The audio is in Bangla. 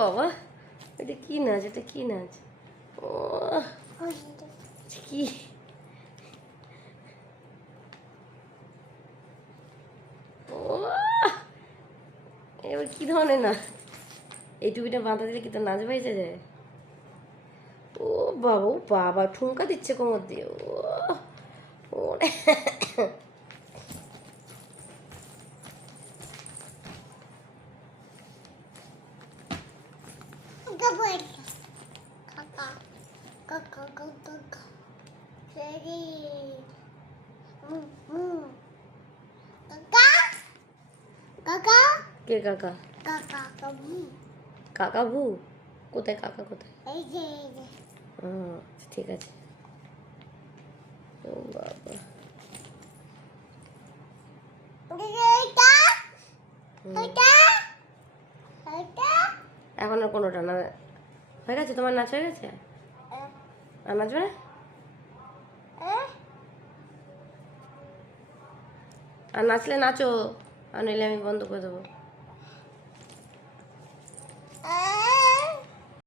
বাবা, এটা কি নাচ? এটা কি নাচ? ও কি, ও এবার কি ধরনের নাচ? এই টুপিটা বাঁধা দিলে কি তোর নাচ বাইজে যায়? ও বাবা, ও বাবা, ঠুমকা দিচ্ছে কোমর দিয়ে। ও ওরে কে কাকা? কাকা ভু? কোথায় কাকা কোথায়? আচ্ছা, ঠিক আছে। ও বাবা, এখন আর কোনোটা না হয়ে গেছে? তোমার নাচ হয়ে গেছে? আর নাচবে না? আর নাচলে নাচো, আর নইলে আমি বন্ধ করে দেবো।